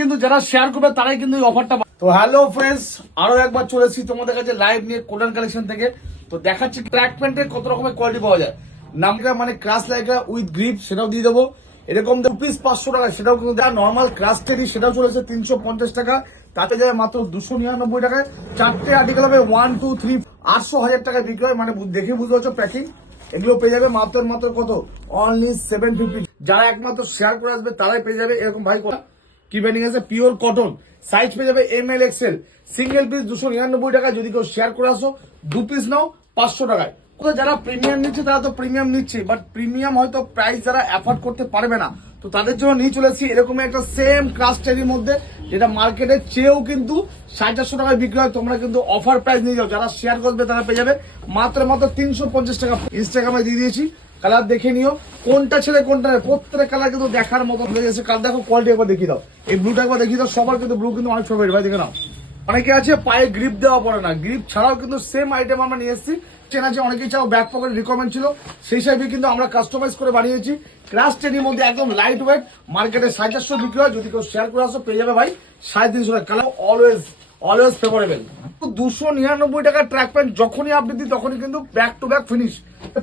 কিন্তু যারা শেয়ার করবে তারাই কিন্তু এই অফারটা। তো হ্যালো ফ্রেন্ডস, আরো একবার চলে এসেছি তোমাদের কাছে লাইভ নিয়ে কোটান কালেকশন থেকে। তো দেখাচ্ছি ট্র্যাক প্যান্টের কত রকমের কোয়ালিটি পাওয়া যায়। নামটা মানে ক্রাশ লাইকা উইথ গ্রিপ, সেটাও দিয়ে দেবো। এরকম পিস 500 টাকা, সেটাও কিন্তু নর্মাল ক্রাশ টেরি, সেটাও চলেছে 350 টাকা। তাতে যায় মাত্র 299 টাকায়। চারটে আর্টিকেল হবে 1 2 3 800 হাজার টাকায় বিক্রি হয়, মানে দেখে বুঝতে পারছো প্যাকিং। এগুলো পেয়ে যাবে মাত্র কত, অনলি 750। যারা একমাত্র শেয়ার করে আসবে তারাই পেয়ে যাবে এরকম ভাই কি ব্যান্ডিং আছে, পিওর কটন। সাইজ পেয়ে যাবে ML XL। সিঙ্গেল পিস 299 টাকায়। যদি কেউ শেয়ার করে আসো 2 পিস নাও 500 টাকায়। যারা প্রিমিয়াম নিচ্ছে তারা তো প্রিমিয়াম নিচ্ছে, বাট প্রিমিয়াম হয়তো প্রাইস যারা অ্যাফোর্ড করতে পারবে না, তো তাদের জন্য নিয়ে চলে এসেছি এরকম একটা সেম ক্লাস টেরির মধ্যে, যেটা মার্কেটের চেয়েও কিন্তু 450 টাকায় বিক্রি হয়। তোমরা কিন্তু অফার প্রাইস নিয়ে যাও, যারা শেয়ার করবে তারা পেয়ে যাবে মাত্র 350 টাকা। ইনস্টাগ্রামে দিয়ে দিয়েছি, কালার দেখে নিও কোনটা ছেড়ে কোনটা। প্রত্যেকটা কালার কিন্তু দেখার মতো হয়ে গেছে। কালার দেখো, কোয়ালিটি একবার দেখিয়ে দাও। এই ব্লুটা একবার দেখিয়ে দাও। সবার কিন্তু ব্লু কিন্তু অনেক ফেভারিট ভাই, দেখে নাও। অনেকে আছে পায়ে গ্রিপ দেওয়া পড়ে না, গ্রিপ ছাড়াও কিন্তু সেম আইটেম আমরা নিয়ে এসেছি। চেনা আছে অনেকেই চাও, ব্যাক পকেট রিকমেন্ড ছিল, সেই হিসাবে কিন্তু আমরা কাস্টমাইজ করে বানিয়েছি। ক্লাস টেনের মধ্যে একদম লাইট ওয়েট, মার্কেটে 450 বিক্রি হয়। যদি কেউ শেয়ার করে আসো পেয়ে যাবে ভাই 350 টাকা। Colour always favourable. 299 টাকা ট্র্যাক প্যান্ট যখনই আপনি দিই তখনই কিন্তু ব্যাক টু ব্যাক ফিনিশ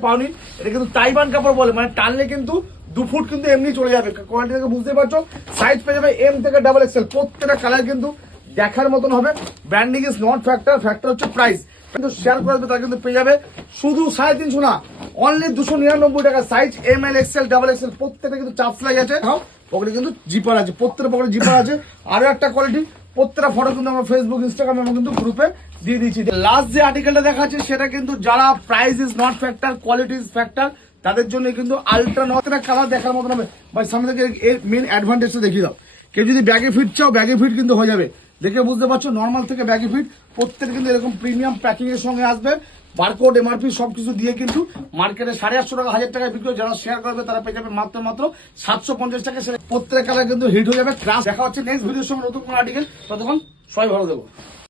পাওনি। এটা কিন্তু তাইবান কাপড় বলে, মানে টানলে কিন্তু 2 ফুট কিন্তু এমনি চলে যাবে। কোয়ালিটি থেকে বুঝতে পারছো। সাইজ পেয়ে যাবে M থেকে XXL। প্রত্যেকটা কালার কিন্তু দেখার মতন হবে। Branding is not factor, factor হচ্ছে প্রাইস। কিন্তু শেয়ার করে আসবে তারা কিন্তু পেয়ে যাবে শুধু 350 না, অনলি 299 টাকা। Size ML XL XXL। প্রত্যেকটা কিন্তু চাপ সেলাই আছে, পকেটে কিন্তু জিপার আছে, প্রত্যেকটা পকেটে জিপার আছে। আরো একটা কোয়ালিটি, প্রত্যেকটা ফটো কিন্তু আমরা ফেসবুক ইনস্টাগ্রাম এবং কিন্তু গ্রুপে দিয়ে দিচ্ছি। লাস্ট যে আর্টিকেলটা দেখাচ্ছি সেটা কিন্তু যারা price is not factor, quality is factor, তাদের জন্য কিন্তু আলট্রা নতুন কালার দেখার মতন হবে ভাই। সামনে থেকে এর মেন অ্যাডভান্টেজটা দেখিয়ে দাও। কেউ যদি ব্যাগে ফিট চাও, ব্যাগে ফিট কিন্তু হয়ে যাবে। দেখে বুঝতে পারছো, নর্মাল থেকে ব্যাগে ফিট প্রত্যেক কিন্তু এরকম প্রিমিয়াম প্যাকিং এর সঙ্গে আসবে। বারকোড MRP সবকিছু দিয়ে কিন্তু মার্কেটে 850 টাকা 1000 টাকায় বিক্রি। যারা শেয়ার করবে তারা পেয়ে যাবে মাত্র 750 টাকা। প্রত্যেক কালার কিন্তু হিট হয়ে যাবে। ক্লাস দেখা হচ্ছে নেক্সট ভিডিওর সঙ্গে নতুন কোনো আর্টিকেল। ততক্ষণ সবাই ভালো দেবো।